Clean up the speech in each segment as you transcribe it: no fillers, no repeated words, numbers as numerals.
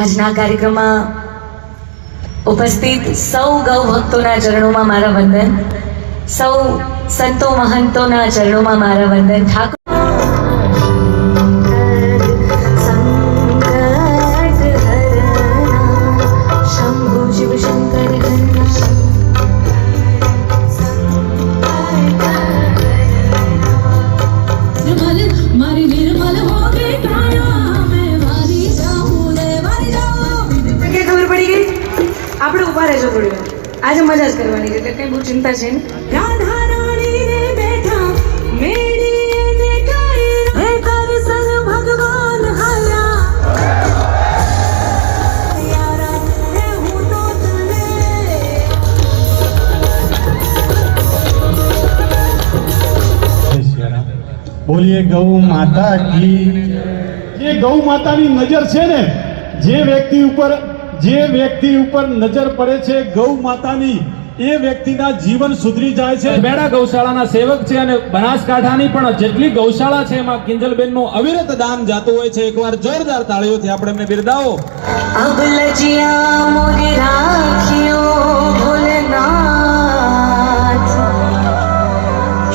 આજના કાર્યક્રમમાં ઉપસ્થિત સૌ ગૌ ભક્તોના ચરણોમાં મારા વંદન, સૌ સંતો મહંતોના ચરણોમાં મારા વંદન. ઠાકોર આપણે ઉભા રહેજો થોડી વાર. આજે મજા જ કરવાની છે એટલે કઈ બહુ ચિંતા છે ને. રાધા રાણી રે બેઠા મેરી ને કાઈ હે દર્શન ભગવાન હાયા યારા હે હું તો તને. બોલીએ ગૌ માતા કી. જે ગૌ માતાની નજર છે ને, જે વ્યક્તિ ઉપર નજર પડે છે ગૌ માતાની, એ વ્યક્તિના જીવન સુધરી જાય છે. બેડા ગૌશાળાના સેવક છે અને બનાસકાંઠાની પણ જેટલી ગૌશાળા છે એમાં કિંજલબેનનું અવિરત દાન જાતું હોય છે. એકવાર જોરદાર તાળીઓથી આપણે એમને બિરદાવો. અબ લજિયા મોરી રાખ્યો ભોલેનાથ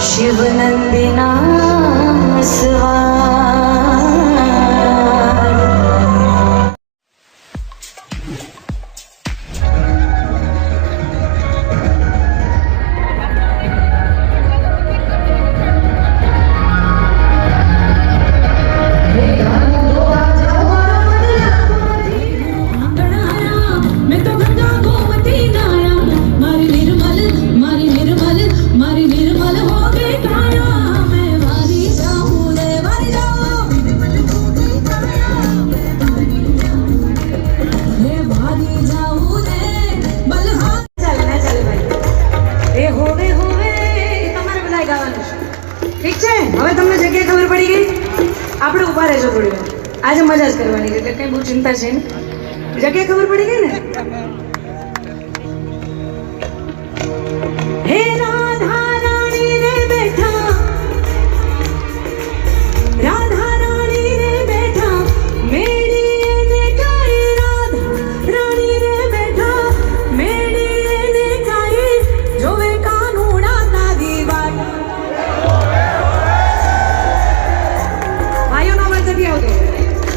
શિવ નંદના સ્વા. ઠીક છે, હવે તમને જગ્યા ખબર પડી ગઈ. આપણે ઉભા રહેજો થોડી વાર. આજે મજા જ કરવાની છે એટલે કઈ બહુ ચિંતા છે ને. જગ્યા ખબર પડી ગઈ ને. હે રાધા રાણી રે બેઠા, રાધા રાણી રે બેઠા મેરી ને કાઈ, રાધા રાણી રે બેઠા મેરી ને કાઈ જોવે કાનુડા ના દીવાય.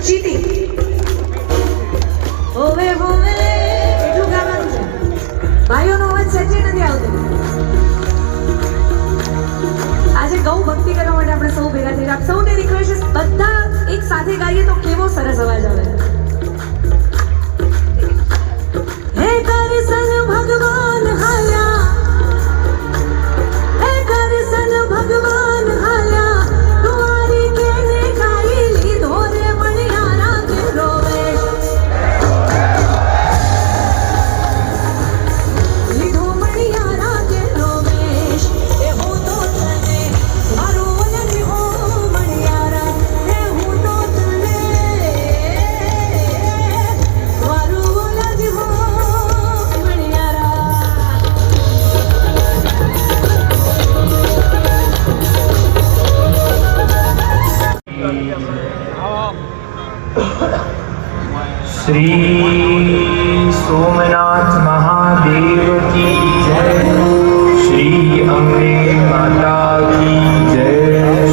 ચીટી હોવે હોવે એટલું ગાવાનું છે. ભાઈઓનો અવાજ સચી નથી આવતો. આજે ગૌ ભક્તિ કરવા માટે આપણે સૌ ભેગા થઈ. આપ સૌને રિક્વેસ્ટ છે બધા એક સાથે ગાઈએ તો કેવો સરસ અવાજ આવે. હે દર્શન ભગવાન હાયા, હે દર્શન ભગવાન હાયા તુમારી કેને કાઈ લીધો રે મણિયારા કે રોવે, લીધો મણિયારા કે રોવેશ એ હું તો તને મારો નથી હો મણિયારા એ હું તો તને મારો નથી હો મણિયારા. श्री सोमनाथ महादेव की जय, श्री अम्बे माता की जय,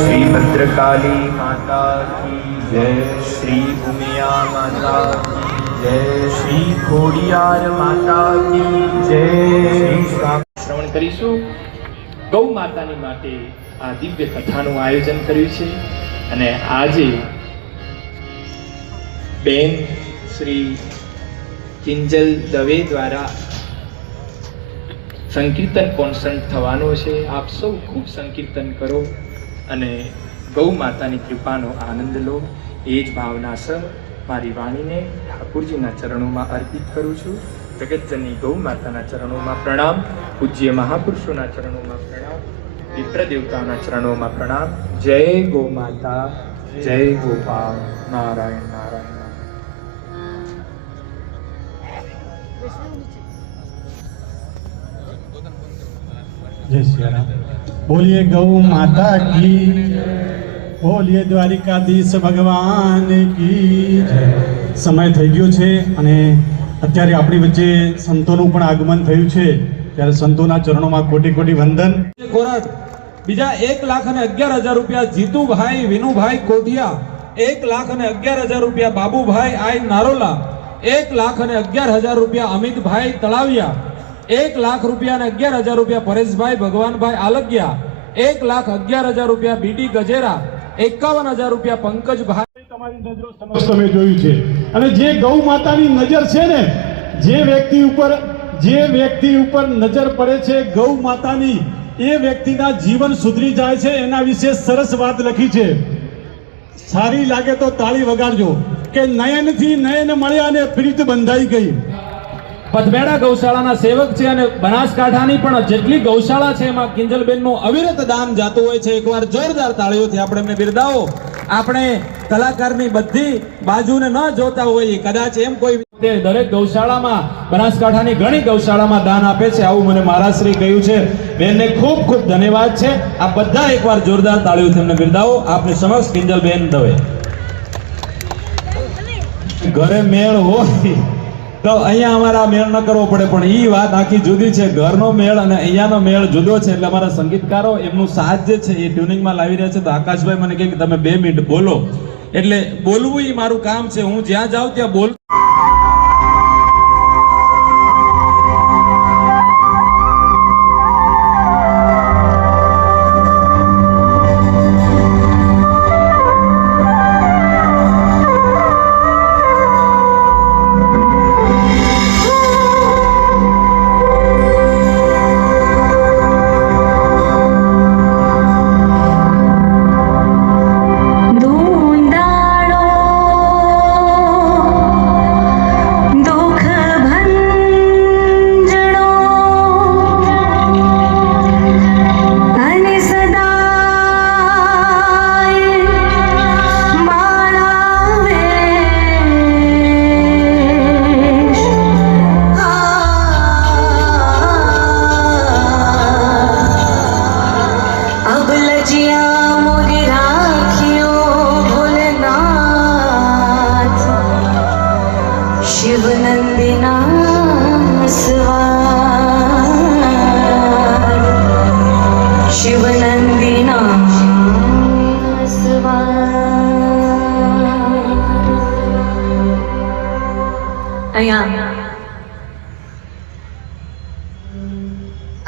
श्री भद्रकाली माता की जय, श्री उमिया माता की जय, श्री खोडियार माता की जय. શ્રવણ કરીશું. ગૌ માતાની માટે આ દિવ્ય કથાનું આયોજન કર્યું છે અને આજે બેન શ્રી કિંજલ દવે દ્વારા સંકીર્તન કોન્સર્ટ થવાનો છે. આપ સૌ ખૂબ સંકીર્તન કરો અને ગૌ માતાની કૃપાનો આનંદ લો. એ જ ભાવના સહ મારી વાણીને ઠાકુરજીના ચરણોમાં અર્પિત કરું છું. જગતજનની ગૌ માતાના ચરણોમાં પ્રણામ, પૂજ્ય મહાપુરુષોના ચરણોમાં પ્રણામ, વિપ્ર દેવતાના ચરણોમાં પ્રણામ. જય ગૌ માતા, જય ગોપાલ. નારાયણ નારાયણ. जय श्री राम. बोलिए गौ माता की, बोलिए द्वारिकाधीश भगवान की जय. સમય થઈ ગયો છે અને અત્યારે આપણી વચ્ચે સંતોનું પણ આગમન થયું છે, ત્યારે સંતોના ચરણોમાં કોટી કોટી વંદન. કોરાટ બીજા 1,11,000 રૂપિયા જીતુભાઈ વિનુભાઈ કોઠિયા, 1,11,000 રૂપિયા બાબુભાઈ આઈ નારોલા, 1,11,000 રૂપિયા અમિતભાઈ તળાવિયા, 1,00,000 રૂપિયા અને 11,000 રૂપિયા પરેશભાઈ ભગવાનભાઈ આલગિયા, 1,11,000 રૂપિયા બીડી ગજેરા, 51,000 રૂપિયા પંકજભાઈ. તમારી નજરો સમક્ષ તમે જોયું છે. અને જે ગૌ માતાની નજર છે ને, જે વ્યક્તિ ઉપર નજર પડે છે ગૌ માતાની, એ વ્યક્તિના જીવન સુધરી જાય છે. એના વિશે સરસ વાત લખી છે. સારી લાગે તો તાળી વગાડજો કે નયનથી નયન મળ્યા ને પ્રીત બંધાઈ ગઈ. પથબેડા ગૌશાળાના સેવક છે અને બનાસકાંઠાની પણ જેટલી ગૌશાળા છે એમાં કિંજલબેનનું અવિરત દાન જાતું હોય છે. એકવાર જોરદાર તાળીઓથી આપણે એમને બિરદાવો. આપણે કલાકારની બધી બાજુને ન જોતા હોઈએ, કદાચ એમ કોઈ દરેક ગૌશાળામાં, બનાસકાંઠાની ઘણી ગૌશાળામાં દાન આપે છે, આવું મને મહારાજશ્રી કહ્યું છે. બેનને ખૂબ ખૂબ ધન્યવાદ છે. આ બધા એકવાર જોરદાર તાળીઓથી એમને બિરદાવો. આપની સમક્ષ કિંજલબેન દવે. ઘરે મેળ હોય તો અહીંયા અમારા મેળ ન કરવો પડે, પણ એ વાત આખી જુદી છે. ઘરનો મેળ અને અહીંયાનો મેળ જુદો છે. એટલે અમારા સંગીતકારો એમનું સાથ જે છે એ ટ્યુનિંગમાં લાવી રહ્યા છે. તો આકાશભાઈ મને કહે કે તમે 2 મિનિટ બોલો, એટલે બોલવું એ મારું કામ છે. હું જ્યાં જાઉં ત્યાં બોલ.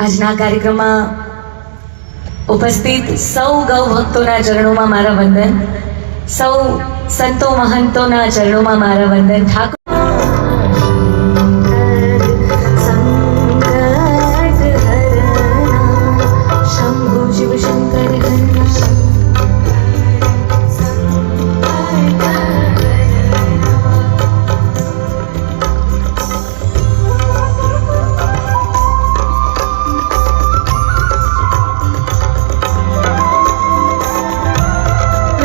આજના કાર્યક્રમમાં ઉપસ્થિત સૌ ગૌ ભક્તોના ચરણોમાં મારા વંદન, સૌ સંતો મહંતોના ચરણોમાં મારા વંદન. ઠાકોર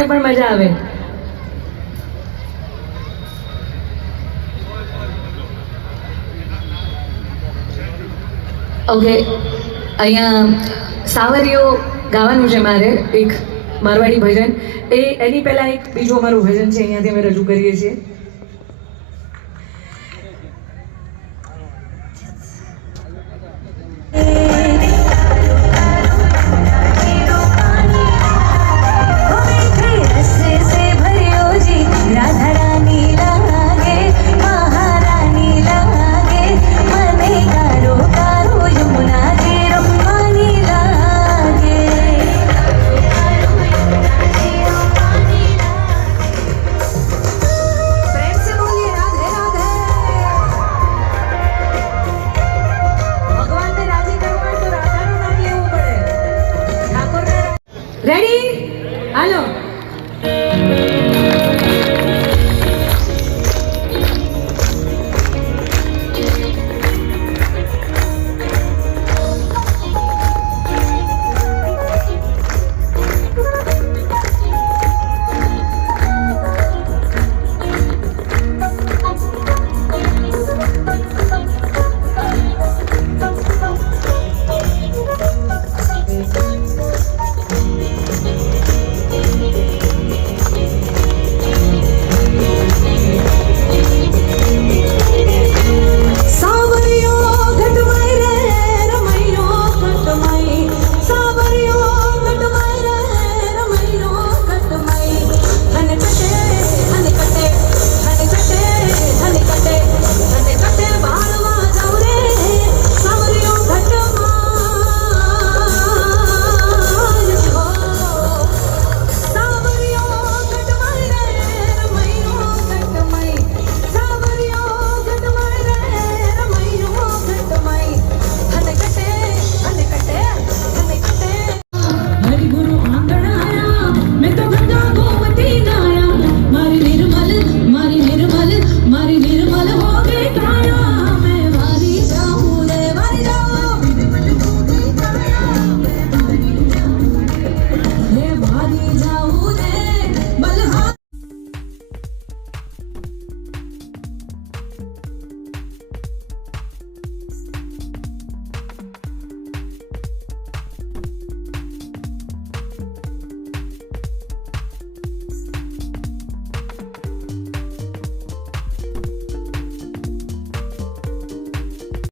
પણ મજા આવે. ઓકે, અહીંયા સાવરીઓ ગાવાનું છે મારે, એક મારવાડી ભજન. એની પહેલા એક બીજું અમારું ભજન છે, અહીંયાથી અમે રજૂ કરીએ છીએ.